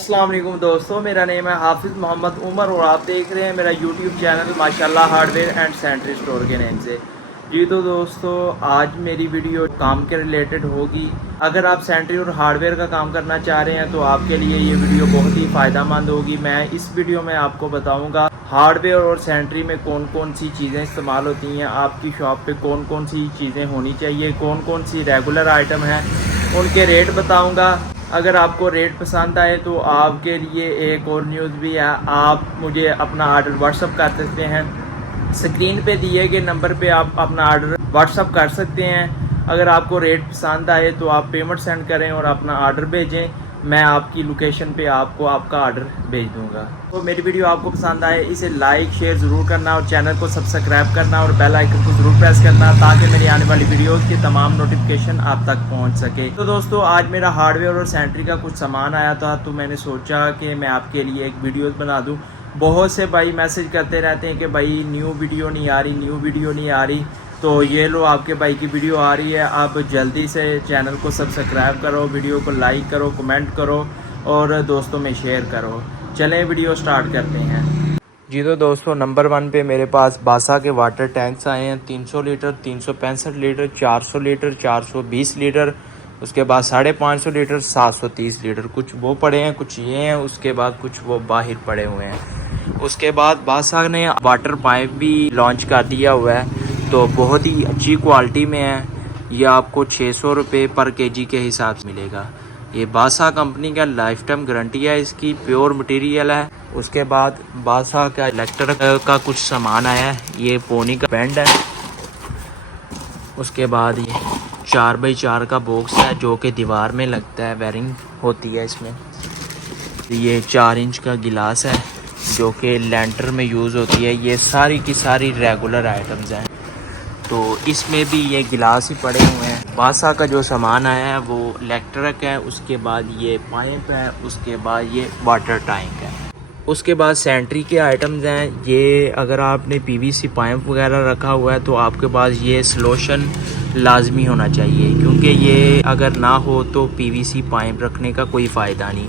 अस्सलाम वालेकुम दोस्तों, मेरा नेम है हाफिज़ मोहम्मद उमर और आप देख रहे हैं मेरा यूट्यूब चैनल माशाल्लाह हार्डवेयर एंड सैनिटरी स्टोर के नेम से। जी तो दोस्तों, आज मेरी वीडियो काम के रिलेटेड होगी। अगर आप सैनिटरी और हार्डवेयर का काम करना चाह रहे हैं तो आपके लिए ये वीडियो बहुत ही फ़ायदेमंद होगी। मैं इस वीडियो में आपको बताऊँगा हार्डवेयर और सैनिटरी में कौन कौन सी चीज़ें इस्तेमाल होती हैं, आपकी शॉप पे कौन कौन सी चीज़ें होनी चाहिए, कौन कौन सी रेगुलर आइटम हैं, उनके रेट बताऊँगा। अगर आपको रेट पसंद आए तो आपके लिए एक और न्यूज़ भी है, आप मुझे अपना आर्डर व्हाट्सअप कर सकते हैं। स्क्रीन पे दिए गए नंबर पे आप अपना आर्डर व्हाट्सअप कर सकते हैं। अगर आपको रेट पसंद आए तो आप पेमेंट सेंड करें और अपना आर्डर भेजें, मैं आपकी लोकेशन पे आपको आपका आर्डर भेज दूंगा। तो मेरी वीडियो आपको पसंद आए इसे लाइक शेयर ज़रूर करना और चैनल को सब्सक्राइब करना और बेल आइकन को ज़रूर प्रेस करना ताकि मेरी आने वाली वीडियोस की तमाम नोटिफिकेशन आप तक पहुंच सके। तो दोस्तों, आज मेरा हार्डवेयर और सैनिटरी का कुछ सामान आया था तो मैंने सोचा कि मैं आपके लिए एक वीडियो बना दूँ। बहुत से भाई मैसेज करते रहते हैं कि भाई न्यू वीडियो नहीं आ रही, न्यू वीडियो नहीं आ रही। तो ये लो आपके भाई की वीडियो आ रही है। आप जल्दी से चैनल को सब्सक्राइब करो, वीडियो को लाइक करो, कमेंट करो और दोस्तों में शेयर करो। चलें वीडियो स्टार्ट करते हैं। जी तो दोस्तों, नंबर 1 पे मेरे पास बासा के वाटर टैंक्स आए हैं। 300 लीटर, 365 लीटर, 400 लीटर, 420 लीटर, उसके बाद 550 लीटर, 730 लीटर। कुछ वो पड़े हैं, कुछ ये हैं, उसके बाद कुछ वो बाहर पड़े हुए हैं। उसके बाद बासा ने वाटर पाइप भी लॉन्च कर दिया हुआ है, तो बहुत ही अच्छी क्वालिटी में है। ये आपको 600 रुपये पर केजी के हिसाब से मिलेगा। ये बासा कंपनी का लाइफ टाइम गारंटी है, इसकी प्योर मटेरियल है। उसके बाद बासा का इलेक्ट्रिक का कुछ सामान आया है, ये पोनी का बैंड है। उसके बाद ये 4x4 का बॉक्स है जो कि दीवार में लगता है, वायरिंग होती है इसमें। ये 4 इंच का गिलास है जो कि लेंटर में यूज़ होती है। ये सारी की सारी रेगुलर आइटम्स हैं, तो इसमें भी ये गिलास ही पड़े हुए हैं। बासा का जो सामान आया है वो इलेक्ट्रिक है, उसके बाद ये पाइप है, उसके बाद ये वाटर टैंक है। उसके बाद सैनिटरी के आइटम्स हैं। ये अगर आपने पीवीसी पाइप वगैरह रखा हुआ है तो आपके पास ये सॉल्यूशन लाजमी होना चाहिए, क्योंकि ये अगर ना हो तो पीवीसी पाइप रखने का कोई फ़ायदा नहीं।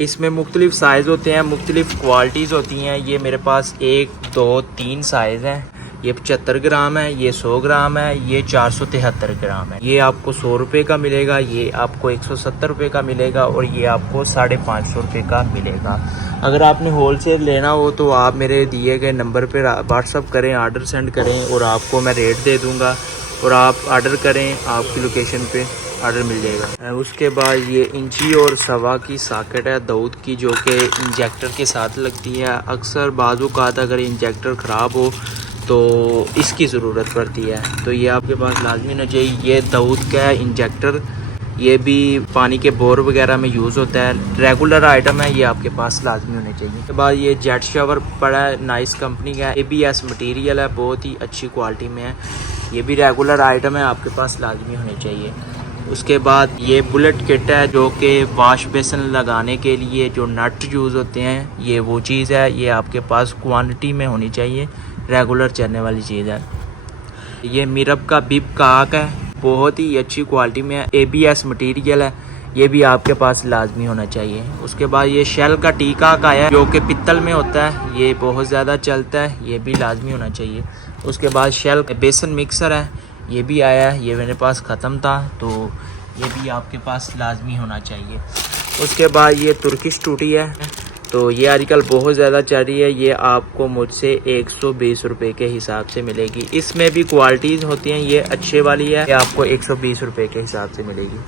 इसमें मुख्तलिफ़ साइज़ होते हैं, मुख्तलिफ़ क्वालिटीज़ होती हैं। ये मेरे पास 1, 2, 3 साइज़ हैं। ये 75 ग्राम है, ये 100 ग्राम है, ये 473 ग्राम है। ये आपको 100 रुपये का मिलेगा, ये आपको 170 रुपये का मिलेगा और ये आपको 550 रुपये का मिलेगा। अगर आपने होलसेल लेना हो तो आप मेरे दिए गए नंबर पर व्हाट्सअप करें, आर्डर सेंड करें और आपको मैं रेट दे दूँगा और आप आर्डर करें, आपकी लोकेशन पे आर्डर मिल जाएगा। उसके बाद ये इंची और सवा की सॉकेट है दाऊद की, जो कि इंजेक्टर के साथ लगती है। अक्सर बाजू का अगर इंजेक्टर ख़राब हो तो इसकी ज़रूरत पड़ती है, तो ये आपके पास लाजमी होना चाहिए। ये दाऊद का है इंजेक्टर, ये भी पानी के बोर वगैरह में यूज़ होता है, रेगुलर आइटम है, ये आपके पास लाजमी होने चाहिए। उसके बाद ये जेट शावर पड़ा है, नाइस कंपनी का है, ABS मटेरियल है, बहुत ही अच्छी क्वालिटी में है। ये भी रेगुलर आइटम है, आपके पास लाजमी होने चाहिए। उसके बाद ये बुलेट किट है जो कि वाश बेसन लगाने के लिए जो नट यूज़ होते हैं, ये वो चीज़ है। ये आपके पास क्वांटिटी में होनी चाहिए, रेगुलर चलने वाली चीज़ है। ये मिरब का बिब काक है, बहुत ही अच्छी क्वालिटी में है, ABS मटेरियल है, ये भी आपके पास लाजमी होना चाहिए। उसके बाद ये शेल का टीका का है जो कि पित्तल में होता है, ये बहुत ज़्यादा चलता है, ये भी लाजमी होना चाहिए। उसके बाद शेल बेसन मिक्सर है, ये भी आया है, ये मेरे पास ख़त्म था तो ये भी आपके पास लाजमी होना चाहिए। उसके बाद ये तुर्किश टूटी है, तो ये आजकल बहुत ज़्यादा चल रही है, ये आपको मुझसे 120 रुपये के हिसाब से मिलेगी। इसमें भी क्वालिटीज़ होती हैं, ये अच्छे वाली है, ये आपको 120 रुपये के हिसाब से मिलेगी।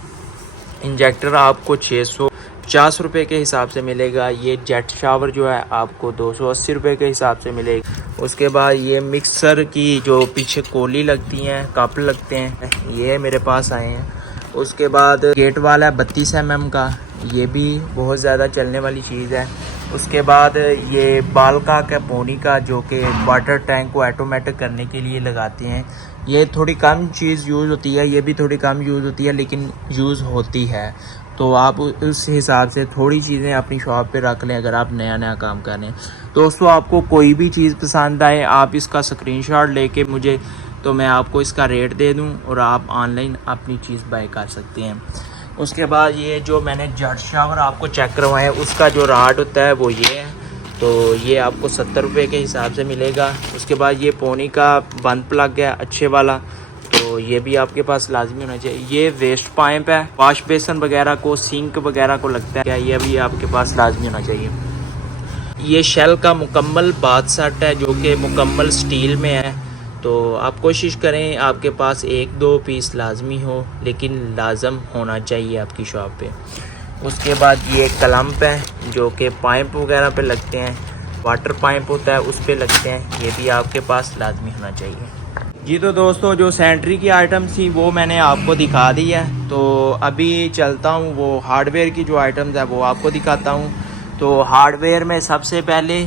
इंजेक्टर आपको 650 रुपये के हिसाब से मिलेगा। ये जेट शावर जो है आपको 280 रुपये के हिसाब से मिलेगा। उसके बाद ये मिक्सर की जो पीछे कोली लगती हैं, कप लगते हैं, ये मेरे पास आए हैं। उसके बाद गेट वाला है 32 mm का, ये भी बहुत ज़्यादा चलने वाली चीज़ है। उसके बाद ये बालका का पोनी का जो कि वाटर टैंक को ऑटोमेटिक करने के लिए लगाते हैं, ये थोड़ी कम चीज़ यूज़ होती है, ये भी थोड़ी कम यूज़ होती है लेकिन यूज़ होती है, तो आप उस हिसाब से थोड़ी चीज़ें अपनी शॉप पे रख लें अगर आप नया नया काम कर रहे हैं। दोस्तों, आपको कोई भी चीज़ पसंद आए आप इसका स्क्रीनशॉट लेके मुझे, तो मैं आपको इसका रेट दे दूं और आप ऑनलाइन अपनी चीज़ बाय कर सकते हैं। उसके बाद ये जो मैंने जेट शावर आपको चेक करवाया है उसका जो राड होता है वो ये है, तो ये आपको 70 रुपये के हिसाब से मिलेगा। उसके बाद ये पोनी का बंद प्लग है अच्छे वाला, तो ये भी आपके पास लाजमी होना चाहिए। ये वेस्ट पाइप है, वॉश बेसन वगैरह को, सिंक वगैरह को लगता है, ये भी आपके पास लाजमी होना चाहिए। ये शेल का मुकम्मल बाथ सेट है जो कि मुकम्मल स्टील में है, तो आप कोशिश करें आपके पास 1-2 पीस लाजमी हो, लेकिन लाजम होना चाहिए आपकी शॉप पे। उसके बाद ये क्लम्प है जो कि पाइप वगैरह पे लगते हैं, वाटर पाइप होता है उस पे लगते हैं, ये भी आपके पास लाजमी होना चाहिए। जी तो दोस्तों, जो सैनिटरी की आइटम्स थी वो मैंने आपको दिखा दी है, तो अभी चलता हूँ वो हार्डवेयर की जो आइटम्स है वो आपको दिखाता हूँ। तो हार्डवेयर में सबसे पहले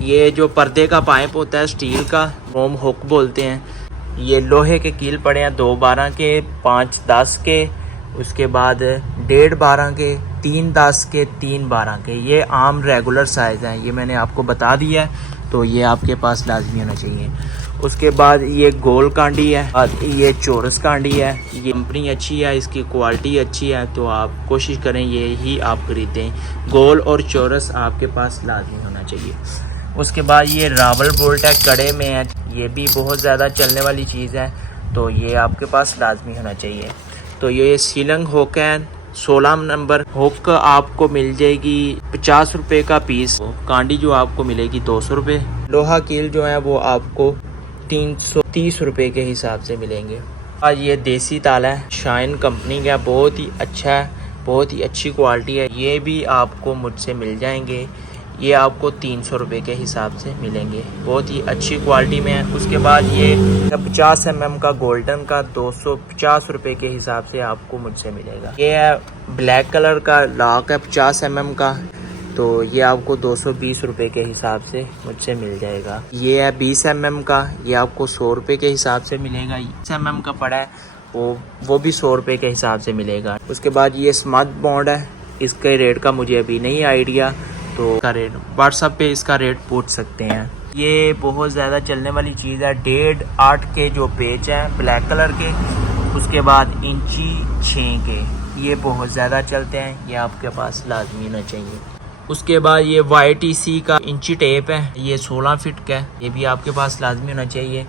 ये जो पर्दे का पाइप होता है स्टील का, रोम हुक बोलते हैं, ये लोहे के कील पड़े हैं 2-12 के, 5-10 के, उसके बाद 1.5-12 के, 3-10 के, 3-12 के, ये आम रेगुलर साइज़ हैं, ये मैंने आपको बता दिया है, तो ये आपके पास लाजमी होना चाहिए। उसके बाद ये गोल कांडी है और ये चौरस कांडी है, ये कंपनी अच्छी है, इसकी क्वालिटी अच्छी है, तो आप कोशिश करें ये ही आप खरीदें। गोल और चौरस आपके पास लाजमी होना चाहिए। उसके बाद ये रावल बोल्ट है, कड़े में है, ये भी बहुत ज़्यादा चलने वाली चीज़ है, तो ये आपके पास लाजमी होना चाहिए। तो ये सीलिंग हुक है, 16 नंबर हुक आपको मिल जाएगी 50 रुपये का पीस, कांडी जो आपको मिलेगी 200 रुपये, लोहा कील जो है वो आपको 330 रुपये के हिसाब से मिलेंगे। आज ये देसी ताला है, शाइन कंपनी का, बहुत ही अच्छा है, बहुत ही अच्छी क्वालिटी है, ये भी आपको मुझसे मिल जाएंगे, ये आपको 300 रुपये के हिसाब से मिलेंगे, बहुत ही अच्छी क्वालिटी में है। उसके बाद ये 50 mm का गोल्डन का 250 रुपये के हिसाब से आपको मुझसे मिलेगा। ये है ब्लैक कलर का लॉक है 50 mm का, तो ये आपको 220 रुपये के हिसाब से मुझसे मिल जाएगा। ये है 20 mm का, ये आपको 100 रुपये के हिसाब से मिलेगा। 20 mm का पड़ा है वो भी 100 रुपये के हिसाब से मिलेगा। उसके बाद ये स्मथ बॉन्ड है, इसके रेट का मुझे अभी नहीं आइडिया, तो इसका रेट व्हाट्सएप पे इसका रेट पूछ सकते हैं। ये बहुत ज़्यादा चलने वाली चीज़ है, 1.5-8 के जो पेच हैं ब्लैक कलर के, उसके बाद इंची 6 के, ये बहुत ज़्यादा चलते हैं, ये आपके पास लाजमी होना चाहिए। उसके बाद ये YTC का इंची टेप है, ये 16 फीट का है, ये भी आपके पास लाजमी होना चाहिए।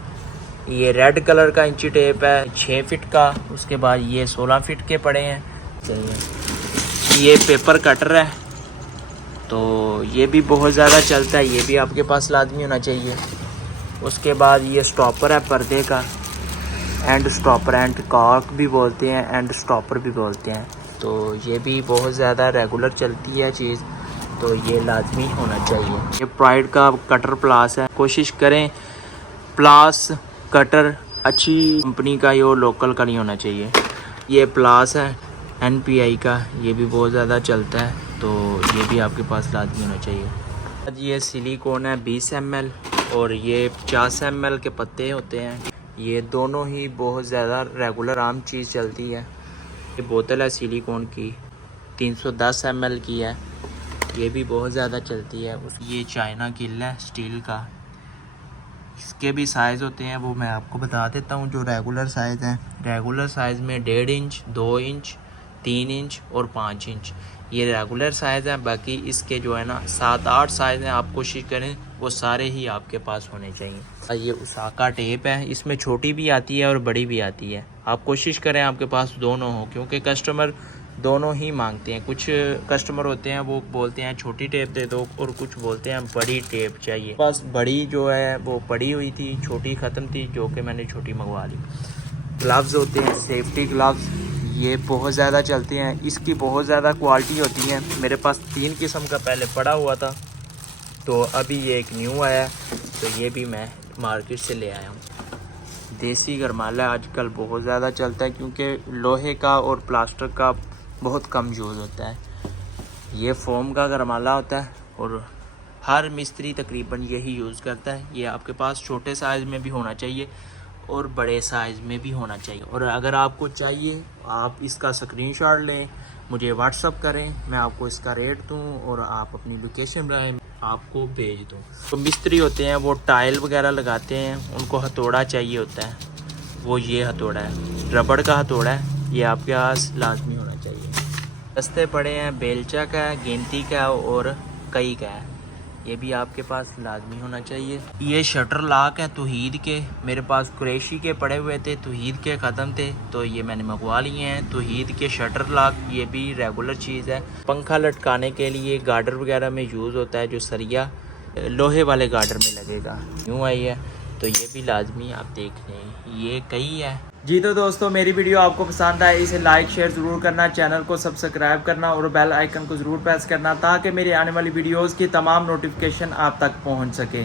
ये रेड कलर का इंची टेप है 6 फीट का, उसके बाद ये 16 फीट के पड़े हैं चाहिए। ये पेपर कटर है, तो ये भी बहुत ज़्यादा चलता है, ये भी आपके पास लाजमी होना चाहिए। उसके बाद ये स्टॉपर है पर्दे का, एंड स्टॉपर, एंड कॉर्क भी बोलते हैं, एंड स्टॉपर भी बोलते हैं, तो ये भी बहुत ज़्यादा रेगुलर चलती है चीज़, तो ये लाजमी होना चाहिए। ये प्राइड का कटर प्लास है, कोशिश करें प्लास कटर अच्छी कंपनी का, ये लोकल का नहीं होना चाहिए। ये प्लास है NPI का, ये भी बहुत ज़्यादा चलता है, तो ये भी आपके पास लाजमी होना चाहिए। आज ये सिलिकॉन है 20 ml, और ये 50 ml के पत्ते होते हैं, ये दोनों ही बहुत ज़्यादा रेगुलर आम चीज़ चलती है। ये बोतल है सिलिकॉन की, 310 ml की है, ये भी बहुत ज़्यादा चलती है। ये चाइना किल है स्टील का, इसके भी साइज़ होते हैं, वो मैं आपको बता देता हूँ। जो रेगुलर साइज़ हैं, रेगुलर साइज़ में 1.5 इंच, 2 इंच, 3 इंच और 5 इंच, ये रेगुलर साइज़ हैं। बाकी इसके जो है ना 7-8 साइज़ हैं, आप कोशिश करें वो सारे ही आपके पास होने चाहिए। ये उसाका टेप है, इसमें छोटी भी आती है और बड़ी भी आती है, आप कोशिश करें आपके पास दोनों हो, क्योंकि कस्टमर दोनों ही मांगते हैं। कुछ कस्टमर होते हैं वो बोलते हैं छोटी टेप दे दो, और कुछ बोलते हैं बड़ी टेप चाहिए। बस बड़ी जो है वो पड़ी हुई थी, छोटी ख़त्म थी, जो कि मैंने छोटी मंगवा ली। ग्लव्स होते हैं सेफ्टी ग्लव्स, ये बहुत ज़्यादा चलते हैं, इसकी बहुत ज़्यादा क्वालिटी होती है। मेरे पास 3 किस्म का पहले पड़ा हुआ था, तो अभी ये एक न्यू आया है, तो ये भी मैं मार्केट से ले आया हूँ। देसी गरमाला आजकल बहुत ज़्यादा चलता है, क्योंकि लोहे का और प्लास्टिक का बहुत कम यूज़ होता है। ये फोम का गरमाला होता है, और हर मिस्त्री तकरीबन यही यूज़ करता है। ये आपके पास छोटे साइज़ में भी होना चाहिए और बड़े साइज़ में भी होना चाहिए। और अगर आपको चाहिए आप इसका स्क्रीनशॉट लें, मुझे व्हाट्सअप करें, मैं आपको इसका रेट दूं और आप अपनी लोकेशन बनाएं, आपको भेज दूं। तो मिस्त्री होते हैं वो टाइल वगैरह लगाते हैं, उनको हथौड़ा चाहिए होता है, वो ये हथौड़ा है, रबड़ का हथौड़ा है, ये आपके पास लाजमी होना चाहिए। दस्ते पड़े हैं, बेलचा का है, गिनती का है और कई का है। ये भी आपके पास लाजमी होना चाहिए। ये शटर लॉक है तौहीद के, मेरे पास कुरैशी के पड़े हुए थे, तौहीद के ख़त्म थे तो ये मैंने मंगवा लिए हैं। तौहीद के शटर लॉक ये भी रेगुलर चीज़ है। पंखा लटकाने के लिए गार्डर वगैरह में यूज़ होता है, जो सरिया लोहे वाले गार्डर में लगेगा। यूँ आई है तो ये भी लाजमी आप देख लें। ये कई है जी। तो दोस्तों मेरी वीडियो आपको पसंद आए इसे लाइक शेयर ज़रूर करना, चैनल को सब्सक्राइब करना और बेल आइकन को ज़रूर प्रेस करना ताकि मेरी आने वाली वीडियोस की तमाम नोटिफिकेशन आप तक पहुंच सके।